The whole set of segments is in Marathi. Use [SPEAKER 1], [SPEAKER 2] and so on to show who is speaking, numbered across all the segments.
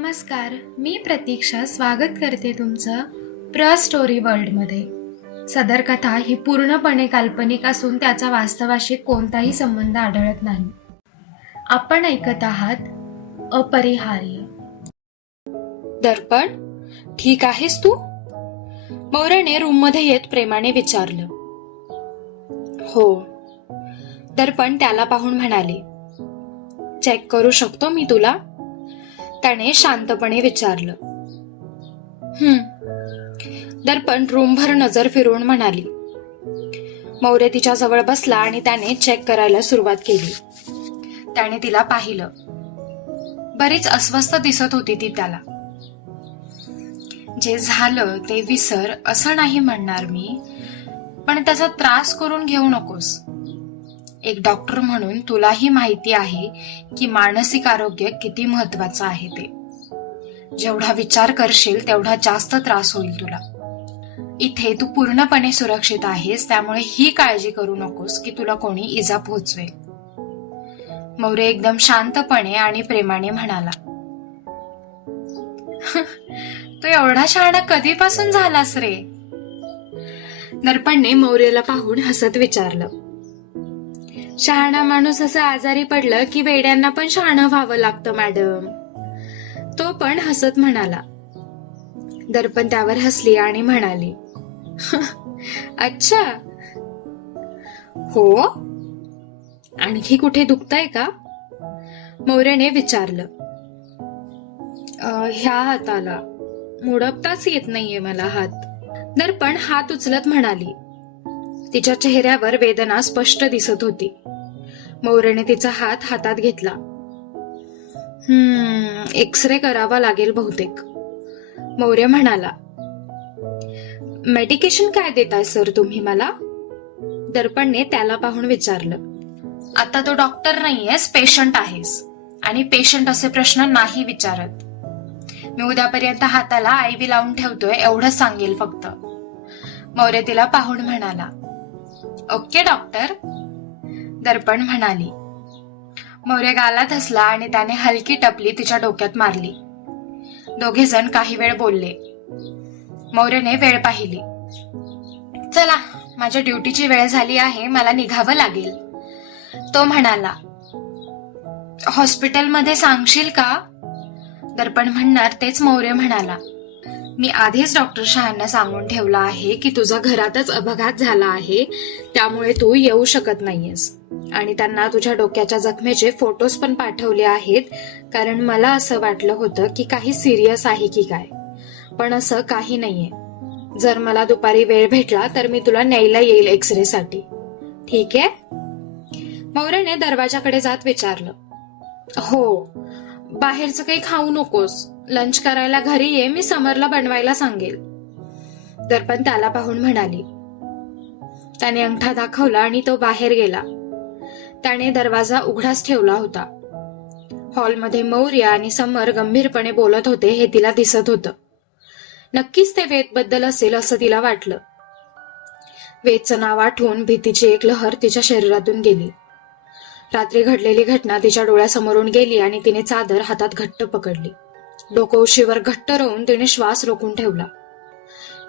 [SPEAKER 1] नमस्कार मी प्रतीक्षा स्वागत करते तुमचं प्र स्टोरी वर्ल्डमध्ये. सदर कथा ही पूर्णपणे काल्पनिक असून त्याचा वास्तवाशी कोणताही संबंध आढळत नाही. आपण ऐकत आहात अपरिहार्य.
[SPEAKER 2] दर्पण ठीक आहेस तू? मौर्याने रूममध्ये येत प्रेमाने विचारलं. हो. दर्पण त्याला पाहून म्हणाले चेक करू शकतो मी तुला? त्याने शांतपणे विचारलं. हम्म दर्पण रूमभर नजर फिरवून म्हणाली. मौर्य तिच्या जवळ बसला आणि त्याने चेक करायला सुरुवात केली. त्याने तिला पाहिलं. बरीच अस्वस्थ दिसत होती ती त्याला. जे झालं ते विसर असं नाही म्हणणार मी पण त्याचा त्रास करून घेऊ नकोस. एक डॉक्टर म्हणून तुलाही माहिती आहे की मानसिक आरोग्य किती महत्वाचं आहे ते. जेवढा विचार करशील तेवढा जास्त त्रास होईल तुला. इथे तू पूर्णपणे सुरक्षित आहेस त्यामुळे ही काळजी करू नकोस की तुला कोणी इजा पोहोचवेल. मौर्य एकदम शांतपणे आणि प्रेमाने म्हणाला तू एवढा शहाणा कधीपासून झालास रे? दर्पणने मौर्यला पाहून हसत विचारलं शहाणा माणूस असं आजारी पडलं की वेड्यांना पण शहाणं व्हावं लागतं मॅडम. तो पण हसत म्हणाला. दर्पण त्यावर हसली आणि म्हणाली अच्छा. हो? आणखी कुठे दुखताय का? मोरेने विचारलं. ह्या हाताला. मोडपताच येत नाहीये मला हात. दर्पण हात उचलत म्हणाली तिच्या चेहऱ्यावर वेदना स्पष्ट दिसत होती. मौर्याने तिचा हात हातात घेतला. हम्म एक्सरे करावा लागेल बहुतेक. मौर्य म्हणाला. मेडिकेशन काय देताय सर तुम्ही मला? दर्पणने त्याला पाहून विचारलं. आता तो डॉक्टर नाहीयेस पेशंट आहेस. आणि पेशंट असे प्रश्न नाही विचारत. मी उद्यापर्यंत हाताला आयवी लावून ठेवतोय एवढं सांगेल फक्त. मौर्य तिला पाहून म्हणाला. Okay doctor. दर्पण म्हणाली. मौर्य गाला धसला आणि त्याने हलकी टपली तिच्या डोक्यात मारली. दोघे जण काही वेळ बोलले. मौर्यने वेळ पाहिली. चला माझ्या ड्युटीची वेळ झाली आहे मला निघावं लागेल. तो म्हणाला. हॉस्पिटलमध्ये सांगशील का? दर्पण म्हणणार तेच मौर्य म्हणाला. मी आधीच डॉक्टर शहांना सांगून ठेवलं आहे की तुझा घरातच अपघात झाला आहे त्यामुळे तू येऊ शकत नाहीयेस. आणि त्यांना तुझ्या डोक्याच्या जखमेचे फोटोज पण पाठवले आहेत कारण मला असं वाटलं होतं की काही सिरियस आहे की काय. पण असं काही नाहीये. जर मला दुपारी वेळ भेटला तर मी तुला न्यायला येईल एक्सरे साठी. ठीक आहे? मौर्याने दरवाजाकडे जात विचारलं. हो बाहेरचं काही खाऊ नकोस. लंच करायला घरी ये मी समरला बनवायला सांगेल. दर्पण त्याला पाहून म्हणाली. त्याने अंगठा दाखवला आणि तो बाहेर गेला. त्याने दरवाजा उघडाच ठेवला होता. हॉलमध्ये मौर्य आणि समर गंभीरपणे बोलत होते हे तिला दिसत होतं. नक्कीच ते वेदबद्दल असेल असं तिला वाटलं. वेदचं नाव आठवून भीतीची एक लहर तिच्या शरीरातून गेली. रात्री घडलेली घटना तिच्या डोळ्यासमोरून गेली आणि तिने चादर हातात घट्ट पकडली. डोकं उशीवर घट्ट राहून तिने श्वास रोखून ठेवला.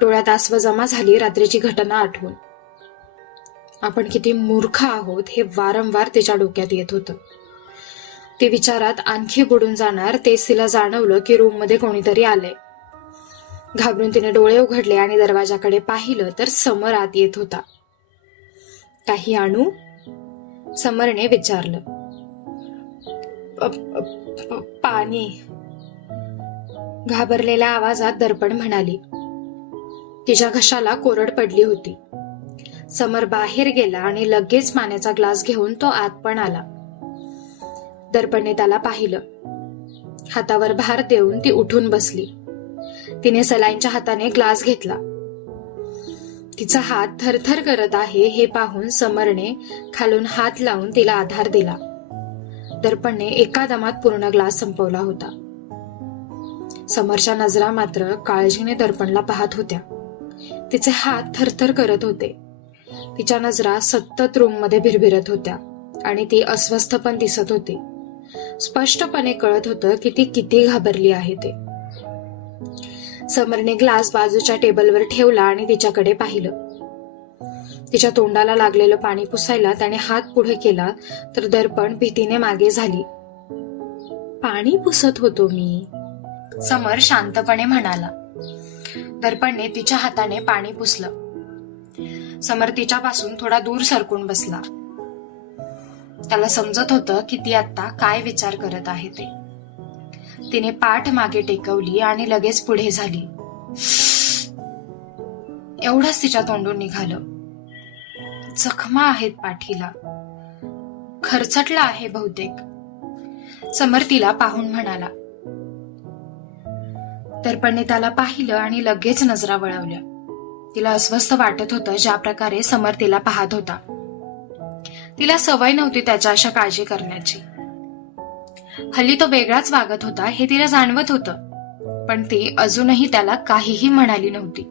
[SPEAKER 2] डोळ्यात आसव जमा झाली रात्रीची घटना आठवून. आपण किती मूर्ख आहोत हे वारंवार तिच्या डोक्यात येत होतं. ती विचारात आणखी बुडून जाणार तेच तिला जाणवलं की रूममध्ये कोणीतरी आलंय. घाबरून तिने डोळे उघडले आणि दरवाजाकडे पाहिलं तर समर आत येत होता. काही आणू? समरने विचारलं. पाणी. घाबरलेल्या आवाजात दर्पण म्हणाली. तिच्या घशाला कोरड पडली होती. समर बाहेर गेला आणि लगेच पाण्याचा ग्लास घेऊन तो आत पण आला. दर्पणने त्याला पाहिलं. हातावर भार देऊन ती उठून बसली. तिने सलाईनच्या हाताने ग्लास घेतला. तिचा हात थरथर करत आहे हे पाहून समरने खालून हात लावून तिला आधार दिला. दर्पणने एका दमात पूर्ण ग्लास संपवला होता. समोरच्या नजरा मात्र काळजीने दर्पणला पाहत होत्या. तिचे हात थरथर करत होते. तिच्या नजरा सतत रूममध्ये भिरभिरत होत्या आणि ती अस्वस्थ पण दिसत होती. स्पष्टपणे कळत होतं की ती किती घाबरली आहे ते. समरने ग्लास बाजूच्या टेबलवर ठेवला आणि तिच्याकडे पाहिलं. तिच्या तोंडाला लागलेलं पाणी पुसायला त्याने हात पुढे केला तर दर्पण भीतीने मागे झाली. पाणी पुसत होतो मी. समर शांतपणे म्हणाला. दर्पणने तिच्या हाताने पाणी पुसलं. समर तिच्यापासून थोडा दूर सरकून बसला. त्याला समजत होतं की ती आता काय विचार करत आहे ते. तिने पाठ मागे टेकवली आणि लगेच पुढे झाली. एवढंच तिच्या तोंडून निघालं. जखमा आहेत पाठीला. खरचटला आहे बहुतेक. समर तिला पाहून म्हणाला. दर्पणने त्याला पाहिलं आणि लगेच नजरा वळवल्या. तिला अस्वस्थ वाटत होतं ज्या प्रकारे समर तिला पाहत होता. तिला सवय नव्हती त्याच्या अशा काळजी करण्याची. हल्ली तो वेगळाच वागत होता हे तिला जाणवत होतं पण ती अजूनही त्याला काहीही म्हणाली नव्हती.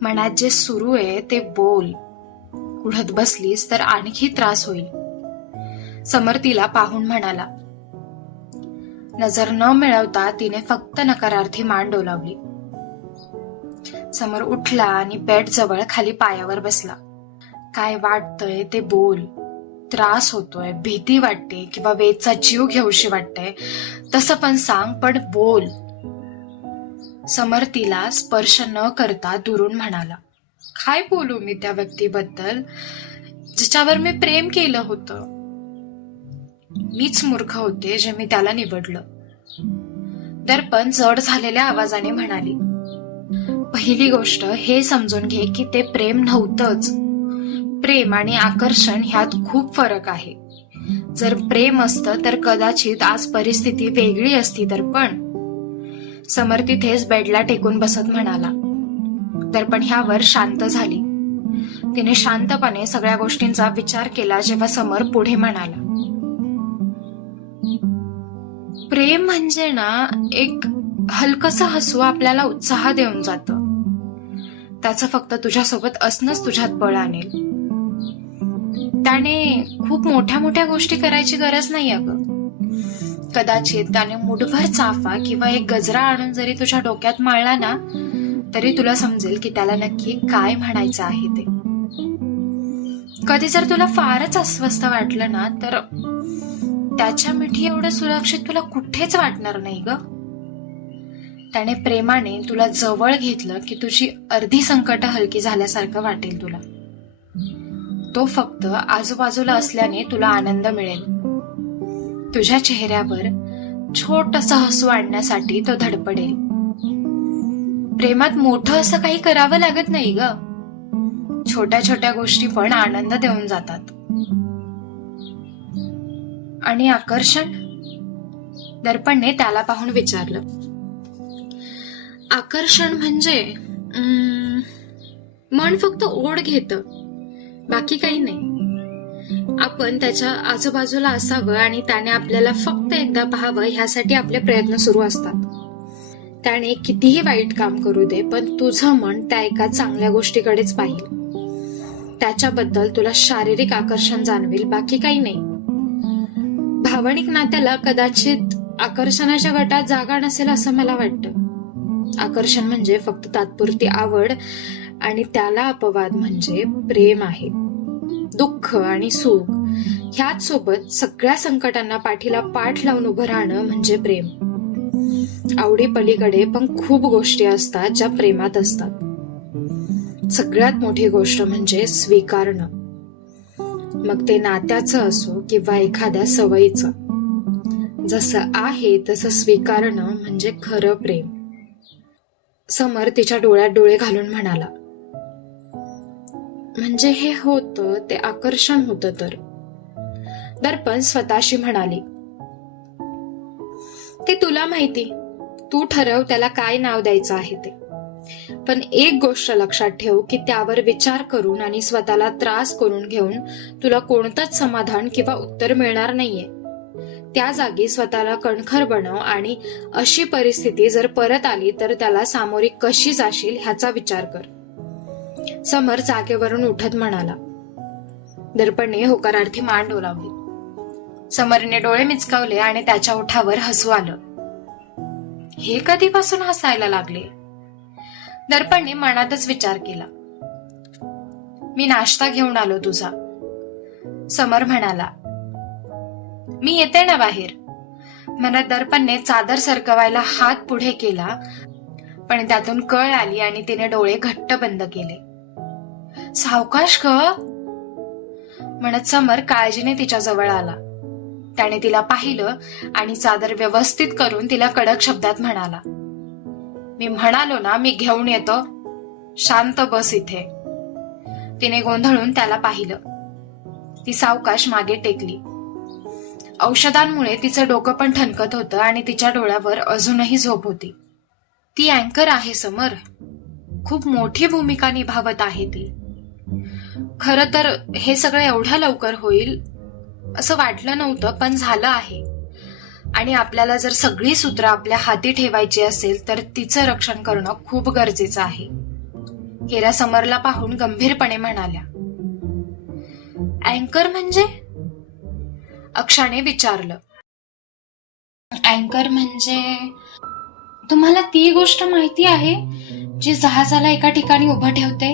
[SPEAKER 2] मनात जे सुरू आहे ते बोल. कुढत बसलीस तर आणखी त्रास होईल. समर तिला पाहून म्हणाला नजर न मिळवता तिने फक्त नकारार्थी मान डोलावली. समोर उठला आणि बेड जवळ खाली पायावर बसला. काय वाटतंय ते बोल. त्रास होतोय भीती वाटते किंवा वेदचा जीव घेऊशी वाटतंय तसं पण सांग पण बोल. समर तिला स्पर्श न करता दुरून म्हणाला काय बोलू मी त्या व्यक्तीबद्दल? जिच्यावर मी प्रेम केलं होतं. मीच मूर्ख होते जे मी त्याला निवडलं. दर्पण जड झालेल्या आवाजाने म्हणाली पहिली गोष्ट हे समजून घे की ते प्रेम नव्हतंच. प्रेम आणि आकर्षण ह्यात खूप फरक आहे. जर प्रेम असतं तर कदाचित आज परिस्थिती वेगळी असती तर पण समर तिथेच बेडला टेकून बसत म्हणाला. दर्पण ह्यावर शांत झाली. तिने शांतपणे सगळ्या गोष्टींचा विचार केला जेव्हा समर पुढे म्हणाला प्रेम म्हणजे ना एक हलकस हसू आपल्याला उत्साह देऊन जात. त्याचं फक्त तुझ्यासोबत असणंच तुझ्यात बळ आणेल. त्याने खूप मोठ्या मोठ्या गोष्टी करायची गरज नाही अगं. कदाचित त्याने मुठभर चाफा किंवा एक गजरा आणून जरी तुझ्या डोक्यात माळला ना तरी तुला समजेल की त्याला नक्की काय म्हणायचं आहे ते. कधी जर तुला फारच अस्वस्थ वाटलं ना तर त्याच्या मिठी एवढं सुरक्षित तुला कुठेच वाटणार नाही ग? त्याने प्रेमाने तुला जवळ घेतलं की तुझी अर्धी संकट हलकी झाल्यासारखं वाटेल तुला. तो फक्त आजूबाजूला असल्याने तुला आनंद मिळेल. तुझ्या चेहऱ्यावर छोटस हसू आणण्यासाठी तो धडपडेल. प्रेमात मोठं असं काही करावं लागत नाही ग. छोट्या छोट्या गोष्टी पण आनंद देऊन जातात. आणि आकर्षण दर्पणने त्याला पाहून विचारलं. आकर्षण म्हणजे मन फक्त ओढ घेत बाकी काही नाही. आपण त्याच्या आजूबाजूला असावं आणि त्याने आपल्याला फक्त एकदा पाहावं ह्यासाठी आपले प्रयत्न सुरू असतात. त्याने कितीही वाईट काम करू दे पण तुझं मन त्या एका चांगल्या गोष्टीकडेच पाहिल. त्याच्याबद्दल तुला शारीरिक आकर्षण जाणवेल बाकी काही नाही. भावनिक नात्याला कदाचित आकर्षणाच्या गटात जागा नसेल असं मला वाटतं. आकर्षण म्हणजे फक्त तात्पुरती आवड आणि त्याला अपवाद म्हणजे प्रेम आहे. दुःख आणि सुख ह्याच सोबत सगळ्या संकटांना पाठीला पाठ लावून उभं राहणं म्हणजे प्रेम. आवडी पलीकडे पण खूप गोष्टी असतात ज्या प्रेमात असतात. सगळ्यात मोठी गोष्ट म्हणजे स्वीकारणं. मग ते नात्याचं असो किंवा एखाद्या सवयीचं. जसं आहे तसं स्वीकारणं म्हणजे खरं प्रेम. समर तिच्या डोळ्यात डोळे घालून म्हणाला म्हणजे हे होतं ते आकर्षण होतं तर. दर्पण स्वतःशी म्हणाली ते तुला माहिती. तू ठरव त्याला काय नाव द्यायचं आहे ते. पण एक गोष्ट लक्षात ठेव की त्यावर विचार करून आणि स्वतःला त्रास करून घेऊन तुला कोणतंच समाधान किंवा उत्तर मिळणार नाहीये. त्या जागी स्वतःला कणखर बनव आणि अशी परिस्थिती जर परत आली तर त्याला सामोरी कशी जाशील ह्याचा विचार कर. समर जागेवरून उठत म्हणाला दर्पणने होकारार्थी मान डोलावली. समरने डोळे मिचकावले आणि त्याच्या ओठावर हसू आलं. हे कधीपासून हसायला लागले? दर्पणने मनातच विचार केला. मी नाश्ता घेऊन आलो तुझा समर म्हणाला. मी येते ना बाहेर. म्हणत दर्पणने चादर सरकवायला हात पुढे केला पण त्यातून कळ आली आणि तिने डोळे घट्ट बंद केले. सावकाश ग. म्हणत समर काळजीने तिच्या जवळ आला. त्याने तिला पाहिलं आणि चादर व्यवस्थित करून तिला कडक शब्दात म्हणाला. मी म्हणालो ना मी घेऊन येतो. शांत बस इथे. तिने गोंधळून त्याला पाहिलं. ती सावकाश मागे टेकली. औषधांमुळे तिचं डोकं पण ठणकत होतं आणि तिच्या डोळ्यावर अजूनही झोप होती. ती अँकर आहे समर. खूप मोठी भूमिका निभावत आहे ती. खर तर हे सगळं एवढ्या लवकर होईल असं वाटलं नव्हतं पण झालं आहे. आणि आपल्याला जर सगळी सूत्र आपल्या हाती ठेवायची असेल तर तिचं रक्षण करणं खूप गरजेचं आहे. हेरा समरला पाहून गंभीरपणे म्हणाल्या अँकर म्हणजे? अक्षाने विचारलं अँकर म्हणजे तुम्हाला ती गोष्ट माहिती आहे जी जहाजाला एका ठिकाणी उभं ठेवते?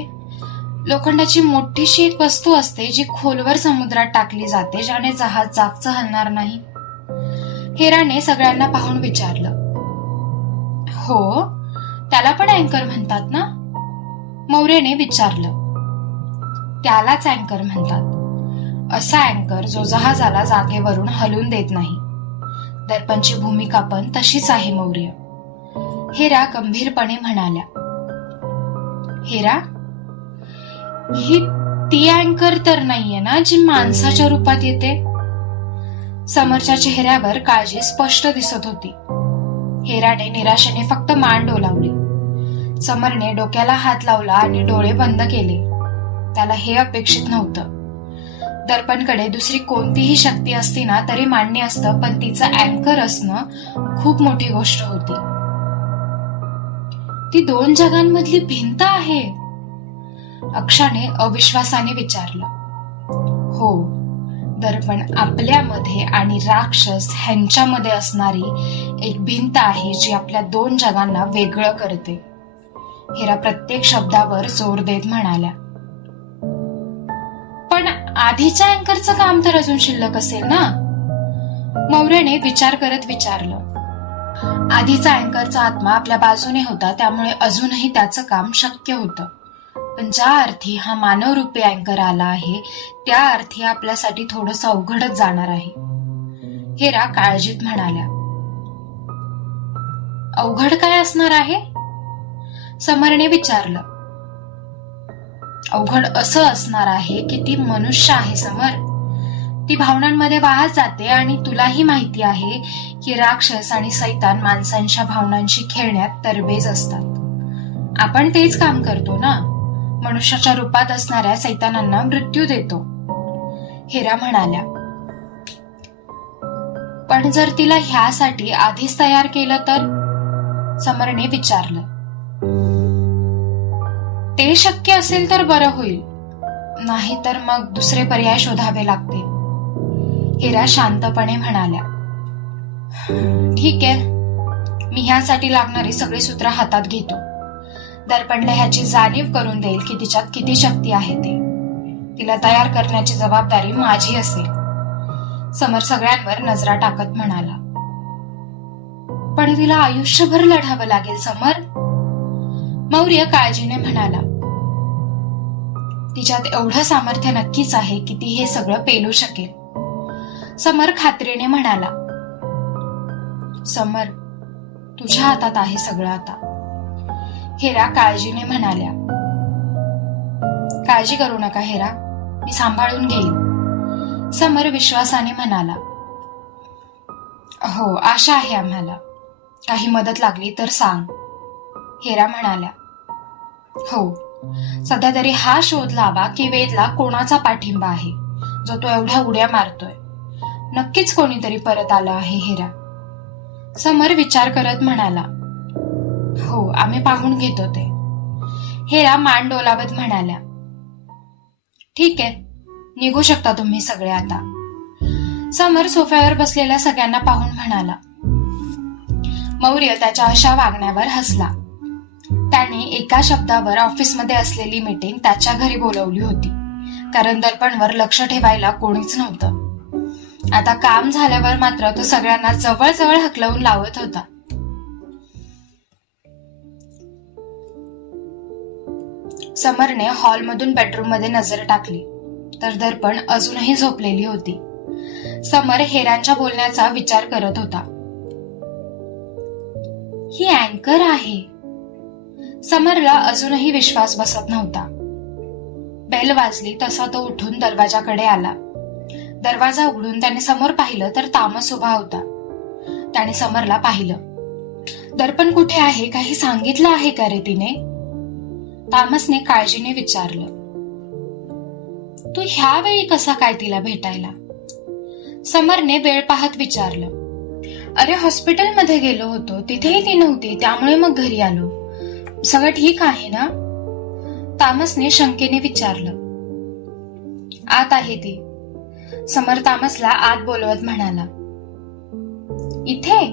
[SPEAKER 2] लोखंडाची मोठीशी एक वस्तू असते जी खोलवर समुद्रात टाकली जाते ज्याने जहाज जागचं हलणार नाही. हिराने सगळ्यांना पाहून विचारलं. हो त्याला पण अँकर म्हणतात ना? मौर्यने विचारलं. त्यालाच अँकर म्हणतात. असा अँकर जो जहाजाला जागेवरून हलून देत नाही. दर्पणची भूमिका पण तशीच आहे मौर्य. हेरा गंभीरपणे म्हणाल्या. हेरा ही ती अँकर तर नाहीये ना जी माणसाच्या रूपात येते? समरच्या चेहऱ्यावर काळजी स्पष्ट दिसत होती. हेराने निराशेने फक्त मान डोलावली. समरने डोक्याला हात लावला आणि डोळे बंद केले. त्याला हे अपेक्षित नव्हतं. दर्पणकडे दुसरी कोणतीही शक्ती असती ना तरी मान्य असतं पण तिचं अँकर असणं खूप मोठी गोष्ट होती. ती दोन जगांमधली भिंत आहे. अक्षाने अविश्वासाने विचारलं. हो दर्पण आपल्यामध्ये आणि राक्षस ह्यांच्यामध्ये असणारी एक भिंत आहे जी आपल्या दोन जगांना वेगळं करते. हिरा प्रत्येक शब्दावर जोर देत म्हणाल्या पण आधीच्या अँकरचं काम तर अजून शिल्लक असेल ना? मौर्यने विचार करत विचारलं आधीचा अँकरचा आत्मा आपल्या बाजूने होता त्यामुळे अजूनही त्याचं काम शक्य होतं. पण ज्या अर्थी हा मानवरूपी अँकर आला आहे त्या अर्थी आपल्यासाठी थोडस अवघडच जाणार आहे. हेरा काळजीत म्हणाल्या अवघड काय असणार आहे? समरने विचारलं अवघड असं असणार आहे की ती मनुष्य आहे समर. ती भावनांमध्ये वाहत जाते आणि तुलाही माहिती आहे की राक्षस आणि सैतान माणसांच्या भावनांशी खेळण्यात तरबेज असतात. आपण तेच काम करतो ना? मनुष्याच्या रूपात असणाऱ्या सैतानांना मृत्यू देतो. हेरा म्हणाल्या पण जर तिला ह्यासाठी आधीच तयार केलं तर? समरने विचारलं ते शक्य असेल तर बरं होईल. नाही तर मग दुसरे पर्याय शोधावे लागतील. हेरा शांतपणे म्हणाल्या ठीक आहे. मी ह्यासाठी लागणारी सगळी सूत्र हातात घेतो. दर्पणला ह्याची जाणीव करून देईल की तिच्यात किती शक्ती आहे ते. तिला तयार करण्याची जबाबदारी माझी असेल. समर सगळ्यांवर नजरा टाकत म्हणाला. पण तिला आयुष्यभर लढावं लागेल समर. मौर्य काळजीने म्हणाला. तिच्यात एवढं सामर्थ्य नक्कीच आहे की ती हे सगळं पेलू शकेल. समर खात्रीने म्हणाला. समर तुझ्या हातात आहे सगळं आता. हेरा काळजीने म्हणाल्या. काळजी करू नका हेरा मी सांभाळून घेईन. समर विश्वासाने म्हणाला. हो आशा आहे आम्हाला. काही मदत लागली तर सांग. हेरा म्हणाल्या. हो सध्या तरी हा शोध लावा की वेदला कोणाचा पाठिंबा आहे जो तो एवढ्या उड्या मारतोय. नक्कीच कोणीतरी परत आलं आहे हेरा. समर विचार करत म्हणाला. हो आम्ही पाहून घेतो ते हेरा मान डोलावत म्हणाल्या ठीक आहे निघू शकता तुम्ही सगळे आता. समर सोफ्यावर बसलेल्या सगळ्यांना पाहून म्हणाला मौर्य त्याच्या अशा वागण्यावर हसला. त्याने एका शब्दावर ऑफिसमध्ये असलेली मीटिंग त्याच्या घरी बोलवली होती. कारण दर्पणवर लक्ष ठेवायला कोणीच नव्हतं. आता काम झाल्यावर मात्र तो सगळ्यांना जवळजवळ हकलवून लावत होता. समरने हॉलमधून बेडरूममध्ये नजर टाकली तर दर्पण अजूनही झोपलेली होती. समर हेरांच्या बोलण्याचा विचार करत होता. ही अँकर आहे. समरला अजूनही विश्वास बसत नव्हता. बेल वाजली तसा तो उठून दरवाजाकडे आला. दरवाजा उघडून त्याने समोर पाहिलं तर तामस उभा होता. त्याने समरला पाहिलं. दर्पण कुठे आहे? काही सांगितलं आहे का रे तिने? तामसने काळजीने विचारलं तू ह्या वेळी कसा काय तिला भेटायला? समरने वेळ पाहत विचारलं अरे हॉस्पिटलमध्ये गेलो होतो तिथेही ती नव्हती त्यामुळे मग घरी आलो. सगळं ठीक आहे ना? तामसने शंकेने विचारलं आत आहे ती. समर तामसला आत बोलवत म्हणाला इथे?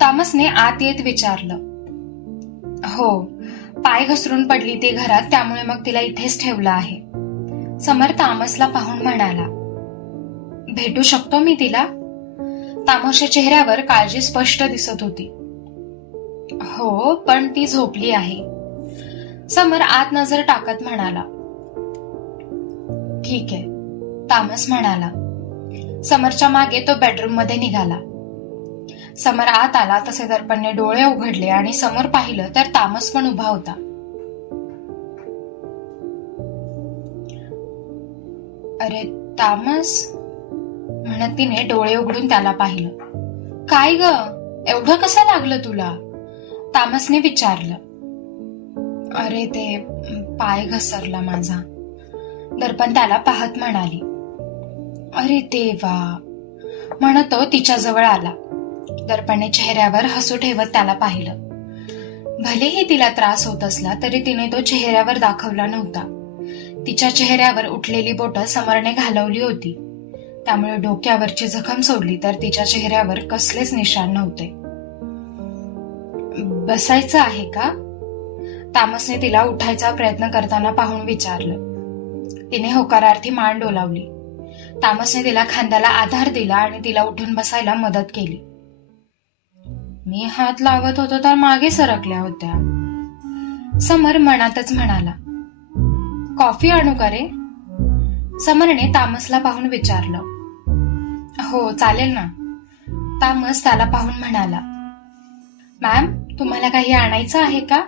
[SPEAKER 2] तामसने आत येत विचारलं हो. पाय घसरून पडली ती घरात त्यामुळे मग तिला इथेच ठेवलं आहे. समर तामसला पाहून म्हणाला भेटू शकतो मी तिला? तामसच्या चेहऱ्यावर काळजी स्पष्ट दिसत होती. हो पण ती झोपली आहे. समर आत नजर टाकत म्हणाला ठीक आहे तामस म्हणाला. समरच्या मागे तो बेडरूममध्ये निघाला. समर आत आला तसे दर्पणने डोळे उघडले आणि समोर पाहिलं तर तामस पण उभा होता. अरे तामस? म्हणत तिने डोळे उघडून त्याला पाहिलं. काय ग? एवढं कसं लागलं तुला? तामसने विचारलं. अरे ते पाय घसरला माझा. दर्पण त्याला पाहत म्हणाली. अरे देवा! म्हणत तो तिच्या जवळ आला. दर्पणे चेहऱ्यावर हसू ठेवत त्याला पाहिलं. भलेही तिला त्रास होत असला तरी तिने तो चेहऱ्यावर दाखवला नव्हता. तिच्या चेहऱ्यावर उठलेली बोट समरने घालवली होती. त्यामुळे डोक्यावरची जखम सोडली तर तिच्या चेहऱ्यावर कसलेच निशाण नव्हते. बसायचं आहे का? तामसने तिला उठायचा प्रयत्न करताना पाहून विचारलं. तिने होकारार्थी मान डोलावली. तामसने तिला खांद्याला आधार दिला आणि तिला उठून बसायला मदत केली. मी हात लावत होतो तर मागे सरकल्या होत्या. समर मनातच म्हणाला कॉफी आणू का रे? समरने तामसला पाहून विचारलं हो चालेल ना. तामस त्याला पाहून म्हणाला मॅम तुम्हाला काही आणायचं आहे का?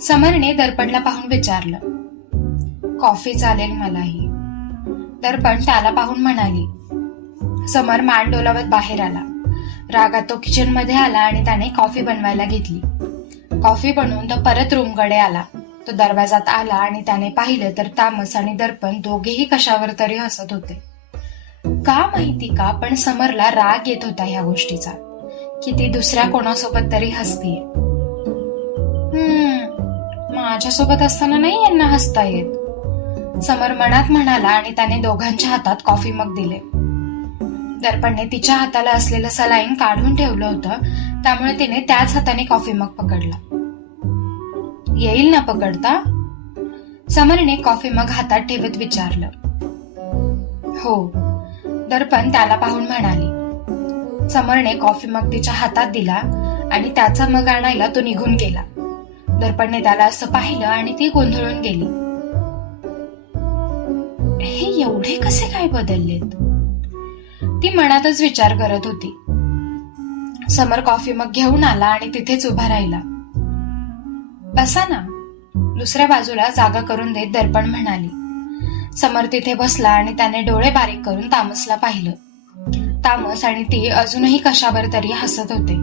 [SPEAKER 2] समरने दर्पणला पाहून विचारलं कॉफी चालेल मलाही. दर्पण त्याला पाहून म्हणाली समर मान डोलावत बाहेर आला. रागात तो किचनमध्ये आला आणि त्याने कॉफी बनवायला घेतली. कॉफी बनवून तो परत रूमकडे आला. तो दरवाजात आला आणि त्याने पाहिलं तर तामस आणि दर्पण दोघेही कशावर तरी हसत होते. का माहिती का पण समरला राग येत होता ह्या गोष्टीचा की ती दुसऱ्या कोणासोबत तरी हसतीये. हम्म माझ्यासोबत असताना नाही यांना हसता येत. समर मनात म्हणाला आणि त्याने दोघांच्या हातात कॉफी मग दिले. दर्पणने तिच्या हाताला असलेलं सलाईन काढून ठेवलं होतं त्यामुळे तिने त्याच हाताने कॉफी मग पकडला. येईल ना पकडता? समरने कॉफी मग हातात ठेवत विचारलं. हो. दर्पण त्याला पाहून म्हणाली. समरने कॉफी मग तिच्या हातात दिला आणि त्याचा मग आणायला तो निघून गेला. दर्पणने त्याला असं पाहिलं आणि ती गोंधळून गेली. हे एवढे कसे काय बदललेत? ती मनातच विचार करत होती. समर कॉफी मग घेऊन आला आणि तिथेच उभा राहिला. बसा ना. दुसऱ्या बाजूला जागा करून देत दर्पण म्हणाली. समर तिथे बसला आणि त्याने डोळे बारीक करून तामसला पाहिलं. तामस आणि ती अजूनही कशावर तरी हसत होते.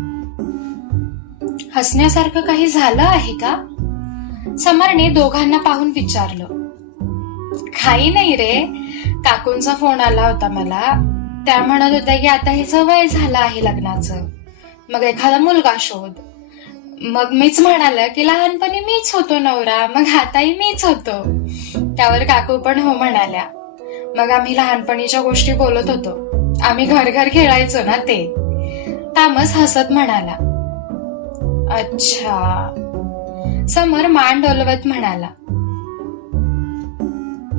[SPEAKER 2] हसण्यासारखं काही झालं आहे का? समरने दोघांना पाहून विचारलं. काही नाही रे. काकूंचा फोन आला होता मला. त्या म्हणत होत्या की आता हिचं वय झालं आहे लग्नाचं. मग एखादा मुलगा शोध. मग मीच म्हणाल की लहानपणी मीच होतो नवरा मग आताही मीच होतो. त्यावर काकू पण हो म्हणाल्या. मग आम्ही लहानपणीच्या गोष्टी बोलत होतो. आम्ही घर घर खेळायचो ना ते. तामस हसत म्हणाला. अच्छा. समर मान डोलवत म्हणाला.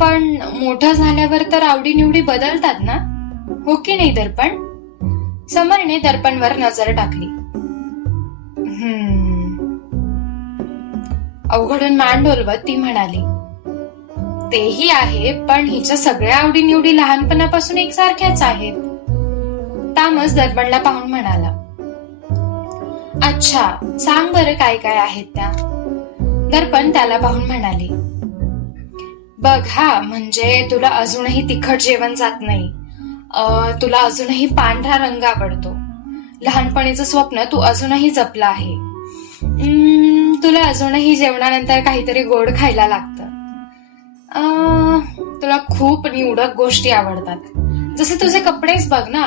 [SPEAKER 2] पण मोठं झाल्यावर तर आवडीनिवडी बदलतात ना? हो की नाही दर्पण समरने दर्पणवर नजर टाकली. हम्म. अवघडून मान डोलवत ती म्हणाली तेही आहे पण हिच्या सगळ्या आवडीनिवडी लहानपणापासून एकसारख्याच आहेत. तामस दर्पणला पाहून म्हणाला अच्छा सांग बरं काय काय आहेत त्या. दर्पण त्याला पाहून म्हणाली बघ हा म्हणजे तुला अजूनही तिखट जेवण जात नाही. तुला अजूनही पांढरा रंग आवडतो. लहानपणीचं स्वप्न तू अजूनही जपलं आहे. तुला अजूनही जेवणानंतर काहीतरी गोड खायला लागतं. तुला खूप निवडक गोष्टी आवडतात. जसे तुझे कपडेच बघ ना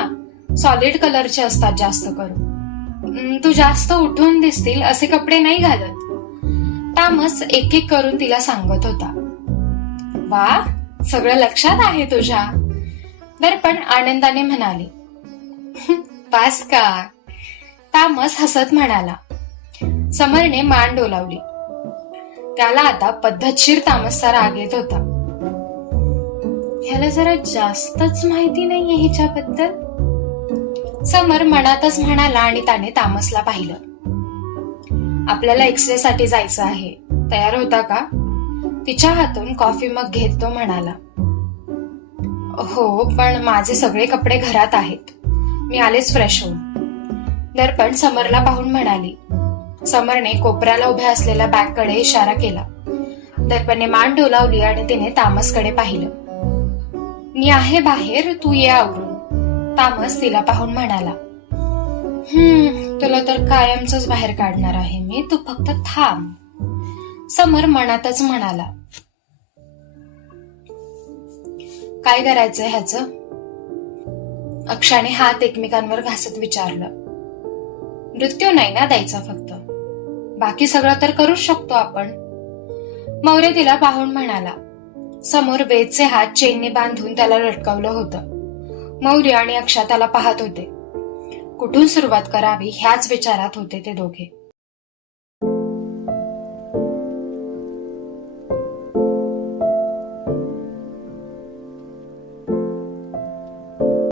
[SPEAKER 2] सॉलिड कलरचे असतात जास्त करून. तू जास्त उठून दिसतील असे कपडे नाही घालत. तामस एक एक करून तिला सांगत होता. वा सगळं लक्षात आहे तुझ्या. दर्पण आनंदाने म्हणाले. पास का तामस हसत म्हणाला. समरने मान डोलावली त्याला आता पद्धतशीर तामसचा राग येत होता. ह्याला जरा जास्तच माहिती नाहीये हिच्याबद्दल? समर मनातच म्हणाला आणि त्याने तामसला पाहिलं. आपल्याला एक्सरे साठी जायचं आहे. तयार होता का? तिच्या हातून कॉफी मग घेत तो म्हणाला. हो पण माझे सगळे कपडे घरात आहेत. मी आलेच फ्रेश होऊन. दर्पण समरला पाहून म्हणाली समरने कोपऱ्याला उभ्या असलेल्या बॅगकडे इशारा केला. दर्पणने मान डोलावली आणि तिने तामसकडे पाहिलं. मी आहे बाहेर तू ये आवरून. तामस तिला पाहून म्हणाला हम्म तुला तर कायमच बाहेर काढणार आहे मी तू फक्त थांब. समर मनातच म्हणाला काय करायचंय ह्याच? अक्षाने हात एकमेकांवर घासत विचारलं. मृत्यू नाही ना द्यायचा फक्त? बाकी सगळं तर करूच शकतो आपण. मौर्य तिला पाहून म्हणाला समोर वेदचे हात चेनने बांधून त्याला लटकवलं होतं. मौर्य आणि अक्षा त्याला पाहत होते. कुठून सुरुवात करावी ह्याच विचारात होते ते दोघे.